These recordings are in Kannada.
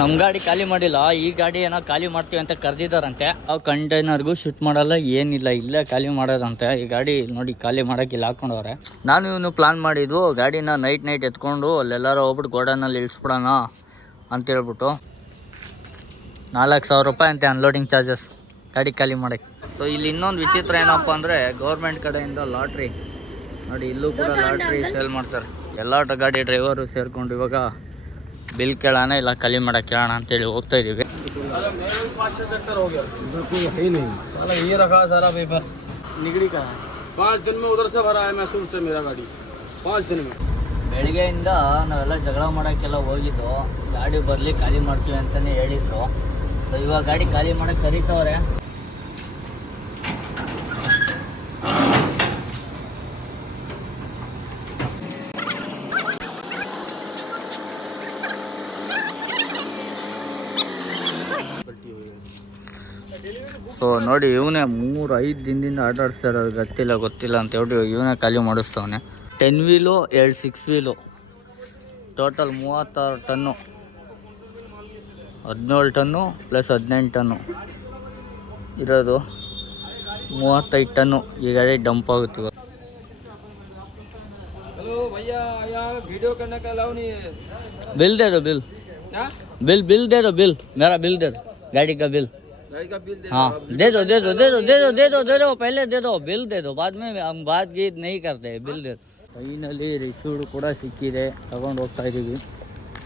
ನಮ್ಮ ಗಾಡಿ ಖಾಲಿ ಮಾಡಿಲ್ಲ, ಈ ಗಾಡಿ ಏನೋ ಖಾಲಿ ಮಾಡ್ತೀವಿ ಅಂತ ಕರೆದಿದ್ದಾರಂತೆ. ಆ ಕಂಟೈನರ್ಗೂ ಶಿಫ್ಟ್ ಮಾಡಲ್ಲ, ಏನಿಲ್ಲ, ಇಲ್ಲೇ ಖಾಲಿ ಮಾಡೋದಂತೆ. ಈ ಗಾಡಿ ನೋಡಿ ಖಾಲಿ ಮಾಡೋಕೆ ಇಲ್ಲಿ ಹಾಕೊಂಡವ್ರೆ. ನಾನು ಇವನು ಪ್ಲಾನ್ ಮಾಡಿದ್ವು ಗಾಡಿನ ನೈಟ್ ಎತ್ಕೊಂಡು ಅಲ್ಲೆಲ್ಲಾರು ಹೋಗ್ಬಿಟ್ಟು ಗೋಡನಲ್ಲಿ ಇಳಿಸ್ಬಿಡೋಣ ಅಂತೇಳ್ಬಿಟ್ಟು. 4,000 ರೂಪಾಯಿ ಅಂತೆ ಅನ್ಲೋಡಿಂಗ್ ಚಾರ್ಜಸ್ ಗಾಡಿ ಖಾಲಿ ಮಾಡೋಕ್ಕೆ. ಸೊ ಇಲ್ಲಿ ಇನ್ನೊಂದು ವಿಚಿತ್ರ ಏನಪ್ಪ ಅಂದರೆ ಗೌರ್ಮೆಂಟ್ ಕಡೆಯಿಂದ ಲಾಟ್ರಿ ನೋಡಿ, ಇಲ್ಲೂ ಕೂಡ ಲಾಟ್ರಿ ಸೇಲ್ ಮಾಡ್ತಾರೆ. ಎಲ್ಲ ಗಾಡಿ ಡ್ರೈವರು ಸೇರಿಕೊಂಡು ಇವಾಗ ಬಿಲ್ ಕೇಳೋಣ ಇಲ್ಲ ಖಾಲಿ ಮಾಡೋಕ್ಕೆ ಕೇಳೋಣ ಅಂತೇಳಿ ಹೋಗ್ತಾ ಇದ್ದೀವಿ. ಬೆಳಿಗ್ಗೆಯಿಂದ ನಾವೆಲ್ಲ ಜಗಳ ಮಾಡೋಕ್ಕೆಲ್ಲ ಹೋಗಿದ್ದು, ಗಾಡಿ ಬರಲಿ ಖಾಲಿ ಮಾಡ್ತೀವಿ ಅಂತಲೇ ಹೇಳಿದ್ರು. ಸೊ ಇವಾಗ ಗಾಡಿ ಖಾಲಿ ಮಾಡೋಕ್ಕೆ ಕರೀತವ್ರೆ. ಸೊ ನೋಡಿ, ಇವನೇ 3-5 ದಿನದಿಂದ ಆಟಾಡಿಸ್ತಾ ಇರೋದು, ಗೊತ್ತಿಲ್ಲ ಅಂತ ಹೇಳ್ಬಿಟ್ಟು ಇವನೇ ಖಾಲಿ ಮಾಡಿಸ್ತವನೆ. 10 wheel 2 6 wheel total 36 ton, 17 ton plus 18 ton ಇರೋದು, 35 ಟನ್ನು ಈ ಗಾಡಿ ಡಂಪ್ ಆಗುತ್ತೆ ಇವಾಗ. बिल दे दो, बिल दे दो, मेरा बिल दे दो, गाड़ी का बिल हाँ दे दो, पहले दे दो, बिल दे दो, बाद में हम बात गीत नहीं करते, बिल दे दो. ಫೈನಲಿ ರಿಸೀವ್ಡ್ ಕೂಡ ಸಿಕ್ಕಿದೆ, ತಗೊಂಡು ಹೋಗ್ತಾ ಇದ್ದೀವಿ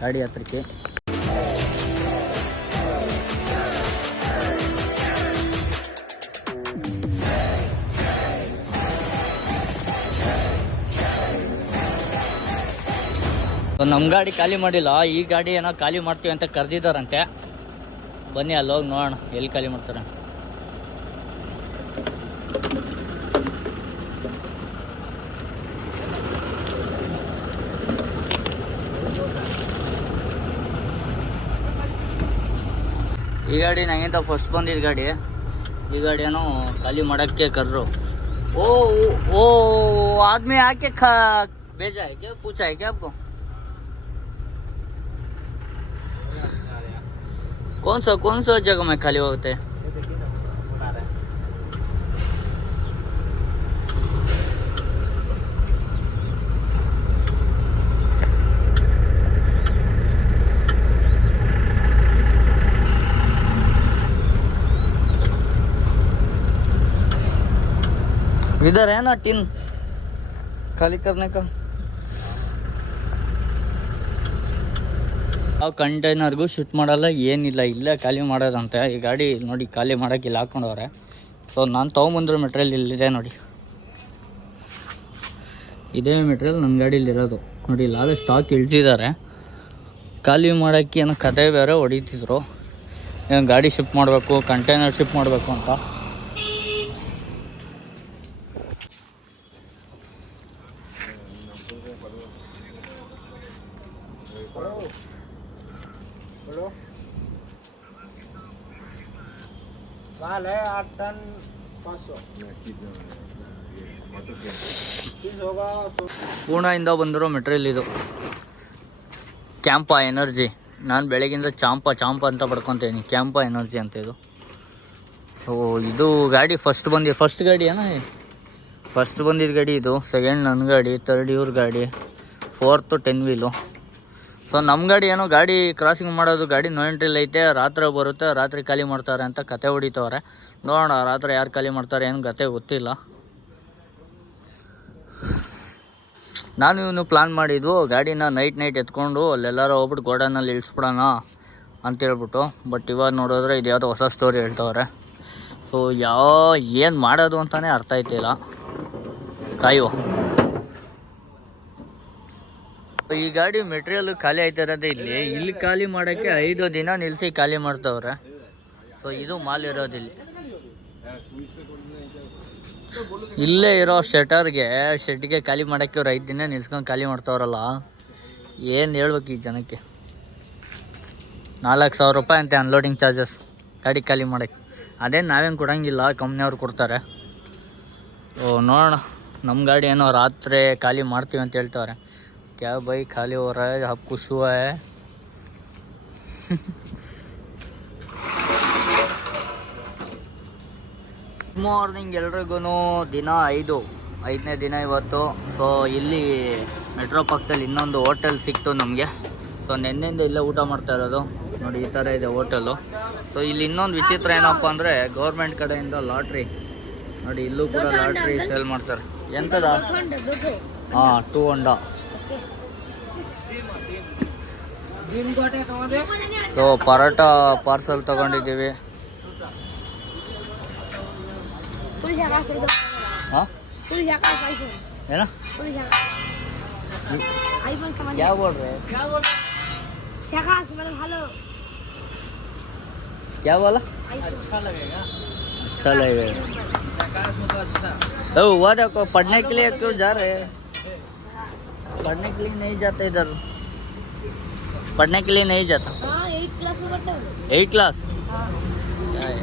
ಗಾಡಿ ಹತ್ರಕ್ಕೆ. ನಮ್ಮ ಗಾಡಿ ಖಾಲಿ ಮಾಡಿಲ್ಲ, ಈ ಗಾಡಿ ಏನೋ ಖಾಲಿ ಮಾಡ್ತೀವಿ ಅಂತ ಕರೆದಿದ್ದಾರಂತೆ. ಬನ್ನಿ ಅಲ್ಲಿ ಹೋಗಿ ನೋಡೋಣ ಎಲ್ಲಿ ಖಾಲಿ ಮಾಡ್ತಾರೆ. ಈ ಗಾಡಿ ನಂಗಿಂತ ಫಸ್ಟ್ ಬಂದಿದ್ದ ಗಾಡಿ, ಈ ಗಾಡಿ ಏನೋ ಖಾಲಿ ಮಾಡೋಕ್ಕೆ ಕರ್ರು. ओ आदमी आके भेजा है क्या, पूछा है क्या आपको? कौन सा जगह में खाली होते हैं? इधर है ना टिन खाली करने का. ಆ ಕಂಟೈನರ್ಗೂ ಶಿಫ್ಟ್ ಮಾಡಲ್ಲ, ಏನಿಲ್ಲ, ಇಲ್ಲೇ ಖಾಲಿ ಮಾಡೋದಂತೆ. ಈ ಗಾಡಿ ನೋಡಿ ಖಾಲಿ ಮಾಡೋಕೆ ಇಲ್ಲಿ ಹಾಕೊಂಡವ್ರೆ. ಸೊ ನಾನು ತೊಗೊಂಬಂದಿರೋ ಮೆಟೀರಿಯಲ್ ಇಲ್ಲಿದೆ ನೋಡಿ, ಇದೇ ಮೆಟೀರಿಯಲ್ ನನ್ನ ಗಾಡೀಲಿರೋದು ನೋಡಿ. ಇಲ್ಲಾದರೆ ಸ್ಟಾಕ್ ಇಳಿಸಿದ್ದಾರೆ, ಖಾಲಿ ಮಾಡೋಕ್ಕೆ ಏನೋ ಕತೆ ಬೇರೆ ಹೊಡಿತಿದ್ರು, ಏನು ಗಾಡಿ ಶಿಫ್ಟ್ ಮಾಡಬೇಕು, ಕಂಟೈನರ್ ಶಿಫ್ಟ್ ಮಾಡಬೇಕು ಅಂತ. माल है 8 टन 500 होगा. ಪೂನಾಯಿಂದ ಬಂದಿರೋ ಮೆಟೀರಿಯಲ್ ಇದು, ಕ್ಯಾಂಪಾ ಎನರ್ಜಿ. ನಾನು ಬೆಳಗಿಂದ ಚಾಂಪಾ ಅಂತ ಪಡ್ಕೊತೀನಿ, ಕ್ಯಾಂಪಾ ಎನರ್ಜಿ ಅಂತ ಇದು. ಸೊ ಇದು ಗಾಡಿ ಫಸ್ಟ್ ಗಾಡಿ ಏನೋ, ಫಸ್ಟ್ ಬಂದಿದ್ದ ಗಾಡಿ ಇದು. ಸೆಕೆಂಡ್ ನನ್ನ ಗಾಡಿ, ಥರ್ಡ್ ಇವ್ರ ಗಾಡಿ, ಫೋರ್ತು 10 ವೀಲು. ಸೊ ನಮ್ಮ ಗಾಡಿ ಏನೋ ಗಾಡಿ ಕ್ರಾಸಿಂಗ್ ಮಾಡೋದು, ಗಾಡಿ ನೋ ಎಂಟ್ರಿಲ್ ಐತೆ, ರಾತ್ರಿ ಬರುತ್ತೆ, ರಾತ್ರಿ ಖಾಲಿ ಮಾಡ್ತಾರೆ ಅಂತ ಕತೆ ಹೊಡಿತವ್ರೆ. ನೋಡೋಣ ರಾತ್ರಿ ಯಾರು ಖಾಲಿ ಮಾಡ್ತಾರೆ ಏನು ಕತೆ ಗೊತ್ತಿಲ್ಲ. ನಾನು ಇವನು ಪ್ಲಾನ್ ಮಾಡಿದ್ವು ಗಾಡಿನ ನೈಟ್ ಎತ್ಕೊಂಡು ಅಲ್ಲೆಲ್ಲಾರು ಹೋಗ್ಬಿಟ್ಟು ಗೋಡನಲ್ಲಿ ಇಳಿಸ್ಬಿಡೋಣ ಅಂತೇಳ್ಬಿಟ್ಟು. ಬಟ್ ಇವಾಗ ನೋಡಿದ್ರೆ ಇದು ಯಾವುದೋ ಹೊಸ ಸ್ಟೋರಿ ಹೇಳ್ತವ್ರೆ. ಸೊ ಏನು ಮಾಡೋದು ಅಂತಲೇ ಅರ್ಥ ಆಯ್ತಿಲ್ಲ, ಕಾಯುವ. ಈ ಗಾಡಿ ಮೆಟೀರಿಯಲ್ ಖಾಲಿ ಆಯ್ತಿರೋದೇ ಇಲ್ಲಿ ಖಾಲಿ ಮಾಡೋಕ್ಕೆ 5 ದಿನ ನಿಲ್ಲಿಸಿ ಖಾಲಿ ಮಾಡ್ತವ್ರೆ. ಸೊ ಇದು ಮಾಲ್ ಇರೋದಿಲ್ಲಿ, ಇಲ್ಲೇ ಇರೋ ಶೆಡ್ಗೆ ಖಾಲಿ ಮಾಡೋಕ್ಕೆ ಅವ್ರು 5 ದಿನ ನಿಲ್ಸ್ಕೊಂಡು ಖಾಲಿ ಮಾಡ್ತವ್ರಲ್ಲ. ಏನು ಹೇಳ್ಬೇಕು ಈ ಜನಕ್ಕೆ. 4,000 ರೂಪಾಯಿ ಅಂತೆ ಅನ್ಲೋಡಿಂಗ್ ಚಾರ್ಜಸ್ ಗಾಡಿ ಖಾಲಿ ಮಾಡೋಕ್ಕೆ. ಅದೇನು ನಾವೇನು ಕೊಡೋಂಗಿಲ್ಲ, ಕಂಪ್ನಿಯವ್ರು ಕೊಡ್ತಾರೆ. ನೋಡೋಣ, ನಮ್ಮ ಗಾಡಿ ಏನೋ ರಾತ್ರಿ ಖಾಲಿ ಮಾಡ್ತೀವಿ ಅಂತ ಹೇಳ್ತವ್ರೆ. क्या भाई खाली हो रहा है, आप खुश हुआ है? ಗುಡ್ ಮಾರ್ನಿಂಗ್ ಎಲ್ರಿಗೂ. ದಿನ 5ನೇ ದಿನ ಇವತ್ತು. ಸೊ ಇಲ್ಲಿ ಮೆಟ್ರೋ ಪಕ್ಕದಲ್ಲಿ ಇನ್ನೊಂದು ಹೋಟೆಲ್ ಸಿಕ್ತು ನಮಗೆ. ಸೊ ನಿನ್ನೆಯಿಂದ ಇಲ್ಲೇ ಊಟ ಮಾಡ್ತಾ ಇರೋದು. ನೋಡಿ ಈ ಥರ ಇದೆ ಹೋಟೆಲು. ಸೊ ಇಲ್ಲಿ ಇನ್ನೊಂದು ವಿಚಿತ್ರ ಏನಪ್ಪ ಅಂದರೆ ಗೌರ್ಮೆಂಟ್ ಕಡೆಯಿಂದ ಲಾಟ್ರಿ. ನೋಡಿ ಇಲ್ಲೂ ಕೂಡ ಲಾಟ್ರಿ ಸೇಲ್ ಮಾಡ್ತಾರೆ. ಎಂಥದ? ಹಾಂ, 2 ಹೊಂಡ. ಸೊ ಪರೋಟ ಪಾರ್ಸಲ್ ತಗೊಂಡಿದ್ದೀವಿ. ಹಾಂ ಏನ क्या बोल रहे हैं? क्या बोला? अच्छा लगेगा. ओ वो देखो, पढ़ने के लिए क्यों जा रहे हैं? पढ़ने के लिए नहीं जाते इधर. पढ़ने के लिए नहीं जाता. 8 क्लास में पढ़ता हूँ. 8 क्लास. क्या है?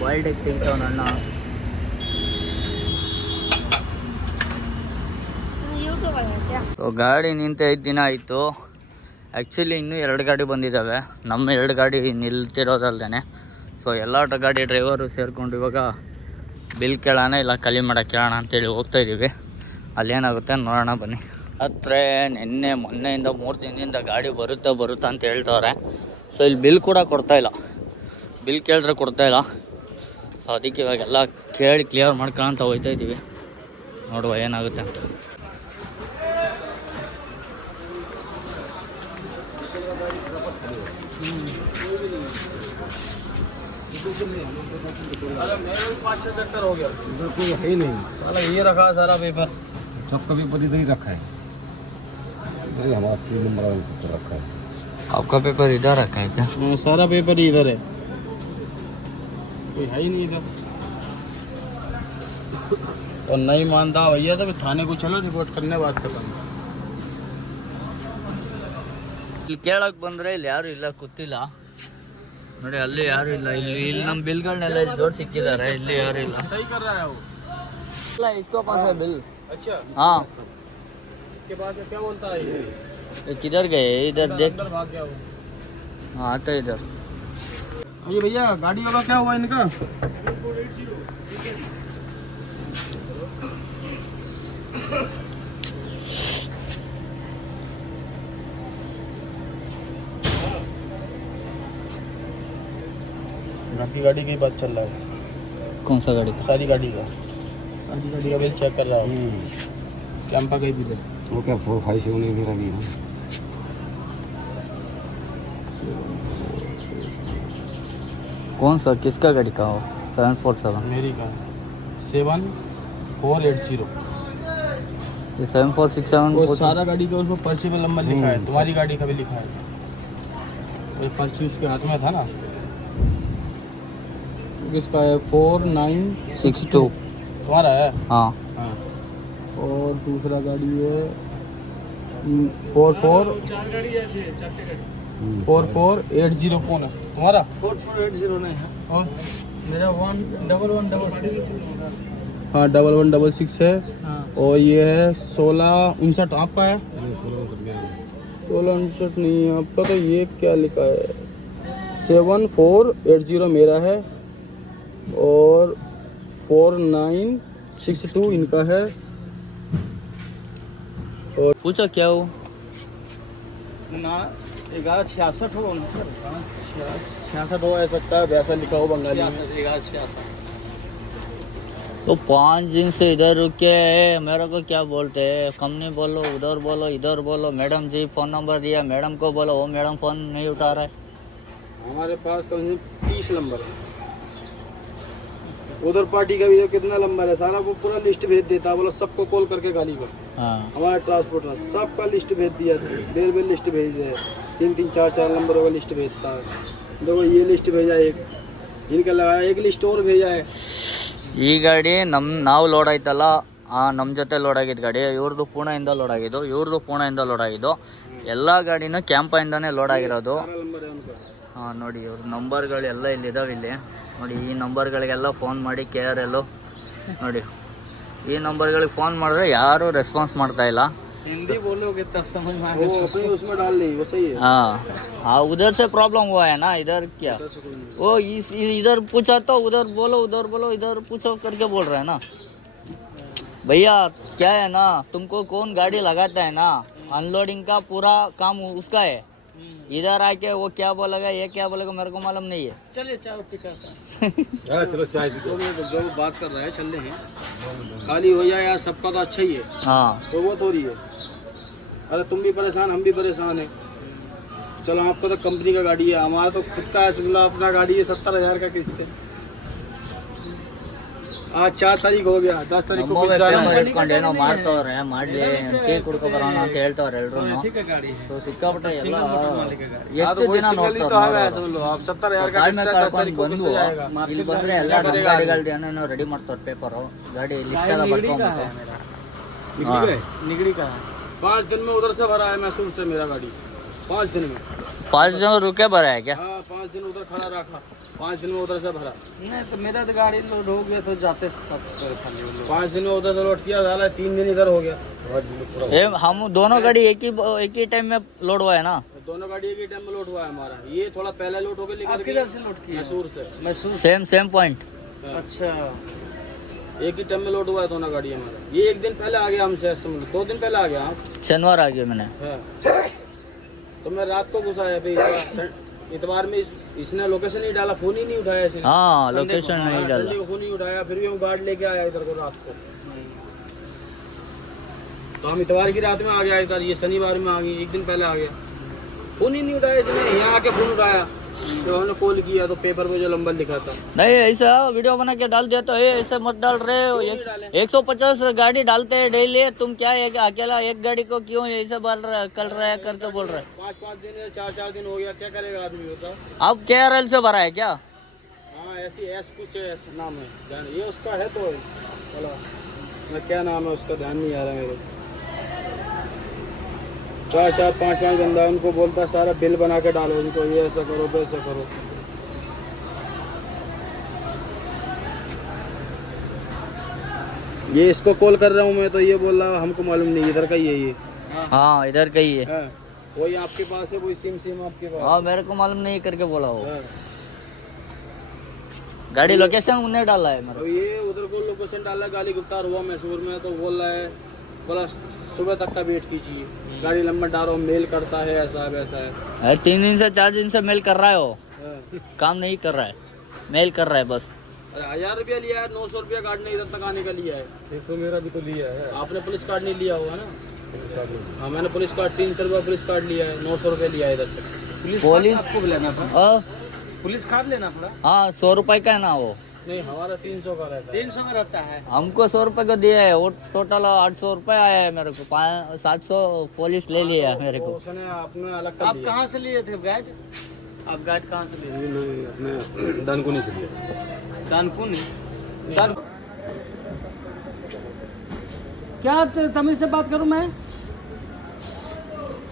बॉइल्ड एग तेलता हूँ ना. ಸೊ ಗಾಡಿ ನಿಂತು 5 ದಿನ ಆಯಿತು. ಆ್ಯಕ್ಚುಲಿ ಇನ್ನೂ 2 ಗಾಡಿ ಬಂದಿದ್ದಾವೆ. ನಮ್ಮ 2 ಗಾಡಿ ನಿಲ್ತಿರೋದಲ್ದೇ. ಸೊ ಎಲ್ಲ ಗಾಡಿ ಡ್ರೈವರು ಸೇರಿಕೊಂಡು ಇವಾಗ ಬಿಲ್ ಕೇಳೋಣ ಇಲ್ಲ ಖಾಲಿ ಮಾಡೋಕ್ಕೆ ಕೇಳೋಣ ಅಂತೇಳಿ ಹೋಗ್ತಾಯಿದ್ದೀವಿ. ಅಲ್ಲೇನಾಗುತ್ತೆ ನೋಡೋಣ ಬನ್ನಿ. ಹತ್ರ ಮೊನ್ನೆಯಿಂದ 3 ದಿನದಿಂದ ಗಾಡಿ ಬರುತ್ತಾ ಅಂತ ಹೇಳ್ತವ್ರೆ. ಸೊ ಇಲ್ಲಿ ಬಿಲ್ ಕೂಡ ಕೊಡ್ತಾಯಿಲ್ಲ. ಬಿಲ್ ಕೇಳಿದ್ರೆ ಕೊಡ್ತಾಯಿಲ್ಲ. ಸೊ ಅದಕ್ಕೆ ಇವಾಗೆಲ್ಲ ಕೇಳಿ ಕ್ಲಿಯರ್ ಮಾಡ್ಕೊಳ್ಳೋಂತ ಹೋಗ್ತಾಯಿದ್ದೀವಿ. ನೋಡುವ ಏನಾಗುತ್ತೆ ಅಂತ. चक्कर हो गया. इधर कोई है ही नहीं. साला ये रखा सारा पेपर. सबका पेपर इधर ही रखा है. इधर हमारा 3 नंबर वाला पेपर रखा है. आपका पेपर इधर रखा है क्या? सारा पेपर ही इधर है. कोई है ही नहीं इधर. और नहीं मानता भैया तो थाने को चलो, रिपोर्ट करने बात खत्म. ಇಲ್ಲಿ ಕೇಳಕ್ಕೆ ಬಂದರೆ ಇಲ್ಲಿ ಯಾರು ಇಲ್ಲ, ಕೂತಿಲ್ಲ ನೋಡಿ. ಅಲ್ಲಿ ಯಾರು ಇಲ್ಲ. ಇಲ್ಲಿ ನಮ್ಮ ಬಿಲ್ಗಳನ್ನೆಲ್ಲ ಜೋಡ್ ಸಿಕ್ಕಿದ್ದಾರೆ. ಇಲ್ಲಿ ಯಾರು ಇಲ್ಲ. सही कर रहा है वो. ಇಲ್ಲ इसको पास है बिल. अच्छा. हाँ. इसके बाद क्या बोलता है ये? ये किधर गए? इधर देख. अंदर भाग गया वो. हाँ आता है इधर. ये भैया गाड़ी वाला क्या हुआ इनका? आपकी गाड़ी की बात चल रहा है. कौन सा गाड़ी? सारी गाड़ी का बिल चेक कर रहा हूँ. कैंपा का ही बिल है. वो क्या 457 नहीं मेरा भी है. कौन सा किसका गाड़ी का हो? 747. मेरी का 7480. ये 7467 वो सारा गाड़ी का उसमें पर्ची पे नंबर लिखा है. तुम्हारी गाड़ी का भी लिखा है. वो पर्ची उसके हाथ में था ना. किसका है? 4962. तुम्हारा है? हाँ. हाँ. और दूसरा गाड़ी है 4480. कौन है तुम्हारा? 4480 नहीं है. और मेरा 1166. हाँ 1166 है. हाँ. और ये है 1659. आपका है? 1659 नहीं है आपका. तो ये क्या लिखा है? 7480 मेरा है और 4962 इनका है. और पूछो क्या हो? ना 1166 हो ना. 66 हो सकता है. वैसा लिखा हो बंगाली में. 1166. तो 5 दिन से इधर रुके मेरे को क्या बोलते हैं? कंपनी बोलो, उधर बोलो, इधर बोलो. मैडम जी फ़ोन नंबर दिया, मैडम को बोलो. वो मैडम फ़ोन नहीं उठा रहा है. हमारे पास कम से कम 30 नंबर है. उधर पार्टी का भी तो कितना नंबर है. सारा वो पूरा लिस्ट भेज देता है. बोलो सबको कॉल करके गाली पर. हाँ. हमारे ट्रांसपोर्ट में सबका लिस्ट भेज दिया. बेर लिस्ट भेज दिया. 3 4 नंबरों का लिस्ट भेजता है. देखो ये लिस्ट भेजा. एक इनका लगाया. एक लिस्ट और भेजा है. ಈ ಗಾಡಿ ನಾವು ಲೋಡ್ ಆಯ್ತಲ್ಲ, ನಮ್ಮ ಜೊತೆ ಲೋಡ್ ಆಗಿದ್ದು ಗಾಡಿ. ಇವ್ರದ್ದು ಪೂಣೆಯಿಂದ ಲೋಡ್ ಆಗಿದ್ದು, ಇವ್ರದ್ದು ಪೂಣೆಯಿಂದ ಲೋಡ್ ಆಗಿದ್ದು. ಎಲ್ಲ ಗಾಡಿನೂ ಕ್ಯಾಂಪಿಂದನೇ ಲೋಡ್ ಆಗಿರೋದು. ಹಾಂ ನೋಡಿ ಇವ್ರ ನಂಬರ್ಗಳೆಲ್ಲ ಇಲ್ಲಿದ್ದಾವೆ. ಇಲ್ಲಿ ನೋಡಿ ಈ ನಂಬರ್ಗಳಿಗೆಲ್ಲ ಫೋನ್ ಮಾಡಿ KRL ನೋಡಿ ಈ ನಂಬರ್ಗಳಿಗೆ ಫೋನ್ ಮಾಡಿದ್ರೆ ಯಾರೂ ರೆಸ್ಪಾನ್ಸ್ ಮಾಡ್ತಾಯಿಲ್ಲ. हिंदी बोलोगे तब समझ में आएगा। वो अपने उसमें डाल नहीं, वो सही है। हाँ हाँ, उधर से प्रॉब्लम हुआ है ना, इधर क्या वो इधर पूछा तो उधर बोलो, इधर पूछो करके बोल रहा है ना। भैया क्या है ना, तुमको कौन गाड़ी लगाता है ना, अनलोडिंग का पूरा काम उसका है। इधर आके वो क्या बोलेगा, ये क्या बोलेगा, मेरे को मालूम नहीं है। चलिए चाय पिकाता चलो चाय जो बात कर रहा है चल रहे हैं, खाली हो जाए यार, सबका तो अच्छा ही है। हाँ तो वो थोड़ी है, अरे तुम भी परेशान हम भी परेशान है। चलो आपका तो कंपनी का गाड़ी है, हमारा तो खुद का है, अपना गाड़ी है, 70,000 का किस्त है। आज 4 तारीख हो गया, 10 तारीख को किस्त जाना है। ಇಟ್ಕೊಂಡೇನೋ ಮಾಡ್ತವ್ರೆ, ಮಾಡ್ಲಿ ಟೀ ಕುಡ್ಕೊ ಬರೋಣ ಅಂತ ಹೇಳ್ತವ್ರೆ ಎಲ್ರು. ಸೊ ಸಿಕ್ಕಾಪಟ್ಟೆ ಎಲ್ಲ ಎಷ್ಟು ದಿನ ನೋಡ್ತಾರೆ. आप 70,000 का किस्त है, 10 तारीख को किस्त जाएगा। ಇಲ್ಲಿ ಬಂದ್ರೆ ಎಲ್ಲ ಗಾಡಿಗಳ್ದು ಏನೇನೋ ರೆಡಿ ಮಾಡ್ತಾರೆ ಪೇಪರು, ಗಾಡಿ ಲಿಸ್ಟ್ ಎಲ್ಲ ಬರ್ಕೊಂಡ್ಬಿಟ್ಟು. निगड़ी का 5 दिन में उधर से भरा है मैसूर से मेरा गाड़ी, 5 दिन में। 5 दिन रुके भरा है क्या? हाँ 5 दिन उधर खड़ा रखा, 5 दिन में उधर से भरा। नहीं तो मेरा तो गाड़ी लोड हो गया तो जाते 5 दिन में उधर से लोड किया, 3 दिन इधर हो गया। हम दोनों गाड़ी एक ही टाइम में लोड हुआ है ना? दोनों गाड़ी एक ही टाइम में लोड हुआ है हमारा। ये थोड़ा पहले लोड हो गया, लेकिन किधर से लोड किया? मैसूर से। Same point. अच्छा, एक ही टाइम में लोड हुआ है दोनों गाड़ी हमारा। ये एक दिन पहले आ गया हमसे, 2 दिन पहले आ गया। शनिवार आ गया मैंने। तो मैं रात को घुसा है भाई, इतवार में इसने लोकेशन नहीं डाला, फोन ही नहीं उठाया इसने। हाँ लोकेशन नहीं डाला, संडे को फोन नहीं उठाया, फिर भी हम गार्ड लेके आया इधर को रात को। तो हम इतवार की रात में आ गया इधर, ये शनिवार में आ गई, एक दिन पहले आ गया। फोन ही नहीं उठाया इसने, यहाँ आके फोन उठाया, तो हमने कॉल किया तो पेपर पे जो नंबर लिखा था। नहीं ऐसा वीडियो बना के डाल दिया तो ऐसे मत डाल रहे हो। 150 गाड़ी डालते हैं डेली, तुम क्या अकेला एक गाड़ी को क्यों ऐसे बोल रहे कर रहा है करके बोल रहे? 5 दिन 4 दिन हो गया, क्या करेगा आदमी बताओ। आप KRL से भरा है क्या? हाँ ऐसी कुछ नाम है, ये उसका है तो बोला मैं, क्या नाम है उसका ध्यान नहीं आ रहा मेरे। 4 5 बंदा उनको बोलता सारा बिल बना के डालो उनको, ये ऐसा करो वैसा करो। ये इसको कॉल कर रहा हूँ मैं, तो ये बोल रहा हमको मालूम नहीं, इधर का ही है ये। हाँ इधर का ही है। वही आपके पास है, कोई सिम आपके पास? हाँ मेरे को मालूम नहीं करके बोला हो। गाड़ी लोकेशन उन्हें डाला है मेरे। ये उधर को लोकेशन डाला, गाड़ी गिरफ्तार हुआ मैसूर में, तो बोल रहा है बोला सुबह तक का वेट कीजिए, गाड़ी नंबर डालो, मेल करता है ऐसा वैसा है। 3 दिन से 4 दिन से मेल कर रहा है वो, काम नहीं कर रहा है, मेल कर रहा है बस। अरे 1000 रुपया लिया है, 900 रुपया कार्ड ने इधर तक आने का लिया है। 600 मेरा भी तो लिया है। आपने पुलिस कार्ड नहीं लिया होगा ना? हाँ मैंने पुलिस कार्ड 300 रुपया पुलिस कार्ड लिया है, 900 रुपया लिया है इधर तक। पुलिस आपको लेना पड़ा, पुलिस कार्ड लेना पड़ा। हाँ 100 रुपए का है ना वो? नहीं हमारा 300 का रहता है। 300 का रहता है। हमको 100 रुपए का दिया है, वो टोटल 800 रुपए आया है मेरे को, 700 पुलिस ले लिया है मेरे को। उसने आपने अलग कर आप कहाँ से लिए थे गाइड? आप गाइड कहाँ से लिए? अपने दानकुनी से लिया। दानकुनी? क्या तमीज से बात करूं मैं?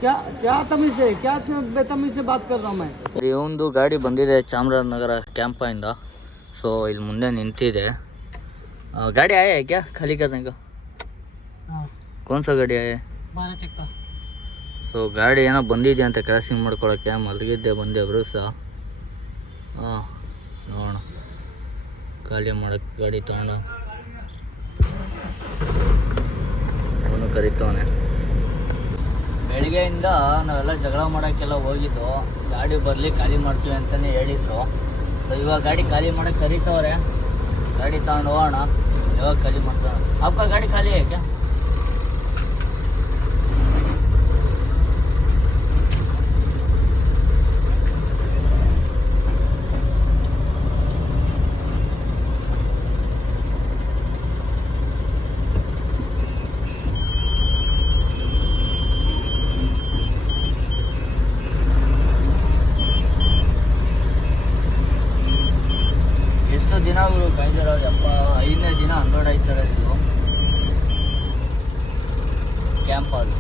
क्या तमीज से, क्या बेतमीज से बात कर रहा हूं मैं? ಒಂದು ಗಾಡಿ ಬಂದಿದೆ ಚಾಮರಾಜನಗರ ಕ್ಯಾಂಪಿಂದ. ಸೊ ಇಲ್ಲಿ ಮುಂದೆ ನಿಂತಿದೆ. गाड़ी आया है क्या खाली करने का? हाँ। कौन सा गाड़ी आया है? 12 चक्का। ಸೊ ಗಾಡಿ ಏನೋ ಬಂದಿದೆ ಅಂತ ಕ್ರಾಸಿಂಗ್ ಮಾಡ್ಕೊಳಕ್ಕೆ, ಮಲಗಿದ್ದೆ ಬಂದೆ ಬ್ರೂಸ. ಹಾಂ ನೋಡೋಣ, ಖಾಲಿ ಮಾಡೋಕ್ಕೆ ಗಾಡಿ ತೊಗೊಂಡು ಅವನು ಕರಿತವನೆ. ಬೆಳಿಗ್ಗೆಯಿಂದ ನಾವೆಲ್ಲ ಜಗಳ ಮಾಡೋಕ್ಕೆಲ್ಲ ಹೋಗಿದ್ದು, ಗಾಡಿ ಬರಲಿ ಖಾಲಿ ಮಾಡ್ತೀವಿ ಅಂತಲೇ ಹೇಳಿದ್ರು. ಸೊ ಇವಾಗ ಗಾಡಿ ಖಾಲಿ ಮಾಡೋಕ್ಕೆ ಕರಿತವ್ರೆ, ಗಾಡಿ ತಗೊಂಡು ಹೋಗೋಣ. ಯಾವಾಗ ಖಾಲಿ ಮಾಡ್ತಾರೆ? आपका गाड़ी खाली है क्या? ಎಷ್ಟು ದಿನ ಅವರು ಕಾಯ್ದಿರೋದು ಯಪ್ಪ, 5ನೇ ದಿನ ಅನ್ಲೋಡ್ ಆಯ್ತಾರೆ ಇದು ಕ್ಯಾಂಪಲ್ಲಿ.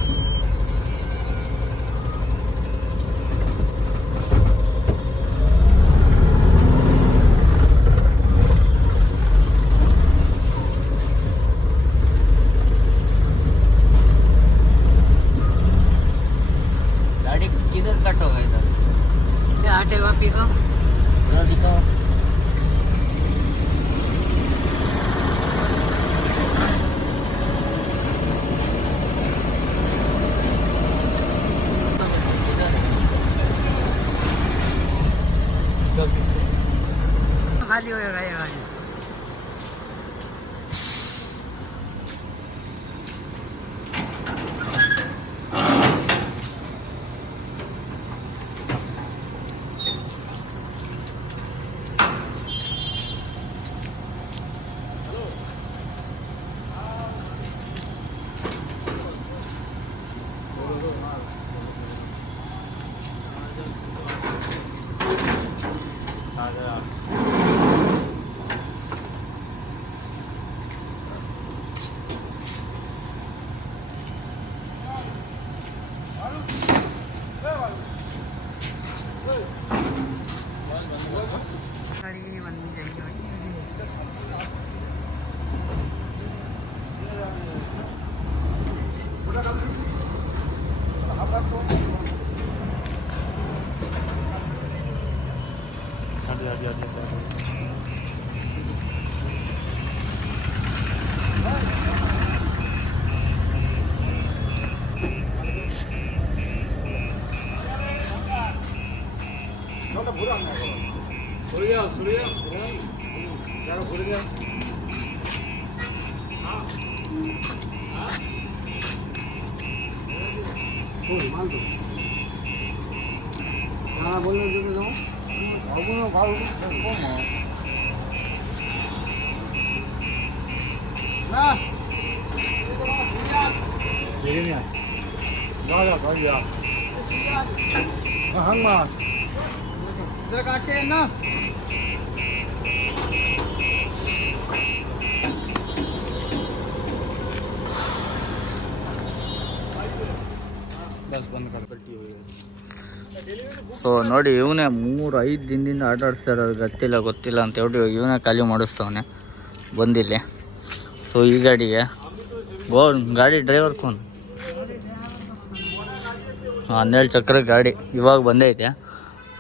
काटेगा पीको दिखाओ। खाली होएगा ये गाड़ी। काटे ना बस बंद कर पलटी हुई है। ಸೊ ನೋಡಿ ಇವನೇ 3-5 ದಿನದಿಂದ ಆಟ ಆಡಿಸ್ತಾ ಇರೋದು ಗೊತ್ತಿಲ್ಲ ಅಂತ ಹೇಳಿ ಇವನೇ ಖಾಲಿ ಮಾಡಿಸ್ತವನೆ ಬಂದಿಲ್ಲಿ. ಸೊ ಈ ಗಾಡಿಗೆ ಗಾಡಿ ಡ್ರೈವರ್ ಕೋನ್ 12 ಚಕ್ರ ಗಾಡಿ ಇವಾಗ ಬಂದೈತೆ.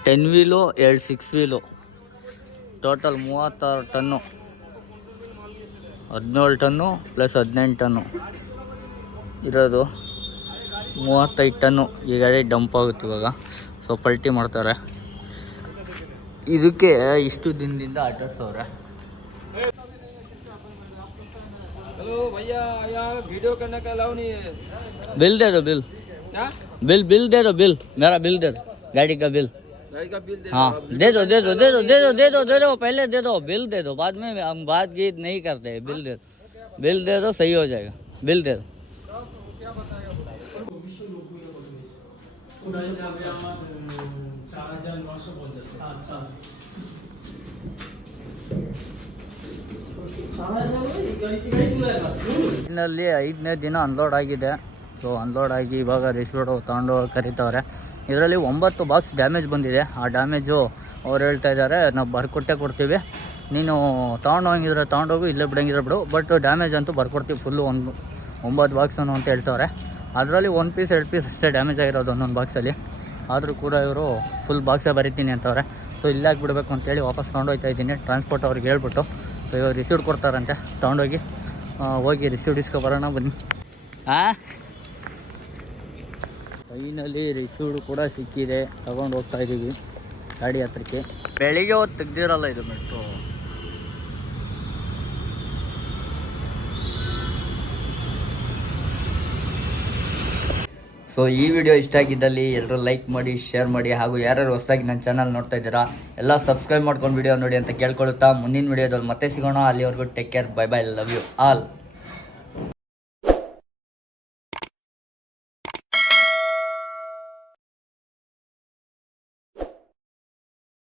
10 wheel 2 6 wheel total 36 ton, 17 ton plus 18 ton ಇರೋದು 35 ಟನ್ನು. ಈ ಗಾಡಿ ಡಂಪ್ ಆಗುತ್ತೆ ಇವಾಗ. ಸೊ ಪಲ್ಟಿ ಮಾಡ್ತಾರೆ. ಇದಕ್ಕೆ ಇಷ್ಟು ದಿನದಿಂದ ಆಟಾಡ್ಸವ್ರೆ. बिल दे दो बिल। बिल दे दो बिल, मेरा बिल दे दो, गाड़ी का बिल। हाँ दे दो पहले दे दो, बिल दे दो, बाद में हम बात गीत नहीं करते। बिल दे दो सही हो जाएगा। बिल दे दो। ಇನ್ನಲ್ಲಿ 5ನೇ ದಿನ ಅನ್ಲೋಡ್ ಆಗಿದೆ. ಸೊ ಅನ್ಲೋಡ್ ಆಗಿ ಇವಾಗ ರಿಸೀವ್ಡ್ ತಗೊಂಡು ಕರೀತವ್ರೆ. ಇದರಲ್ಲಿ 9 ಬಾಕ್ಸ್ ಡ್ಯಾಮೇಜ್ ಬಂದಿದೆ. ಆ ಡ್ಯಾಮೇಜು ಅವ್ರು ಹೇಳ್ತಾ ಇದ್ದಾರೆ ನಾವು ಬರ್ಕೊಡ್ತೀವಿ, ನೀನು ತೊಗೊಂಡೋಗಿದ್ರೆ ತೊಗೊಂಡೋಗು, ಇಲ್ಲೇ ಬಿಡಂಗಿದ್ರೆ ಬಿಡು, ಬಟ್ ಡ್ಯಾಮೇಜ್ ಅಂತೂ ಬರ್ಕೊಡ್ತೀವಿ ಫುಲ್ಲು 9 ಬಾಕ್ಸನ್ನು ಅಂತ ಹೇಳ್ತವ್ರೆ. ಅದರಲ್ಲಿ 1 ಪೀಸ್ 2 ಪೀಸ್ ಅಷ್ಟೇ ಡ್ಯಾಮೇಜ್ ಆಗಿರೋದು ಒಂದೊಂದು ಬಾಕ್ಸಲ್ಲಿ. ಆದರೂ ಕೂಡ ಇವರು ಫುಲ್ ಬಾಕ್ಸೇ ಬರೀತೀನಿ ಅಂತವ್ರೆ. ಸೊ ಇಲ್ಲೇ ಬಿಡಬೇಕು ಅಂತೇಳಿ ವಾಪಸ್ ತೊಗೊಂಡೋಗ್ತಾ ಇದ್ದೀನಿ ಟ್ರಾನ್ಸ್ಪೋರ್ಟ್ ಅವ್ರಿಗೆ ಹೇಳ್ಬಿಟ್ಟು. ಸೊ ಇವಾಗ ರಿಸೀವ್ಡ್ ಕೊಡ್ತಾರಂತೆ, ತೊಗೊಂಡೋಗಿ ಹೋಗಿ ರಿಸೀವ್ಡ್ ಇಸ್ಕೊಬರೋಣ ಬನ್ನಿ. ಫೈನಲಿ ರಿಸೀವ್ಡ್ ಕೂಡ ಸಿಕ್ಕಿದೆ, ತಗೊಂಡು ಹೋಗ್ತಾ ಇದ್ದೀವಿ ಗಾಡಿ ಹತ್ರಕ್ಕೆ. ಬೆಳಿಗ್ಗೆ ಹೊತ್ತು ತೆಗ್ದಿರಲ್ಲ ಇದು ಮೆಟ್ರೋ. ಸೊ ಈ ವಿಡಿಯೋ ಇಷ್ಟ ಆಗಿದ್ದಲ್ಲಿ ಎಲ್ಲರೂ ಲೈಕ್ ಮಾಡಿ, ಶೇರ್ ಮಾಡಿ, ಹಾಗೂ ಯಾರ್ಯಾರು ಹೊಸದಾಗಿ ನನ್ನ ಚಾನಲ್ ನೋಡ್ತಾ ಇದ್ದೀರಾ ಎಲ್ಲ ಸಬ್ಸ್ಕ್ರೈಬ್ ಮಾಡ್ಕೊಂಡು ವಿಡಿಯೋ ನೋಡಿ ಅಂತ ಕೇಳ್ಕೊಳುತ್ತಾ ಮುಂದಿನ ವಿಡಿಯೋದಲ್ಲಿ ಮತ್ತೆ ಸಿಗೋಣ. ಅಲ್ಲಿವರೆಗೂ take care, bye bye, love you all.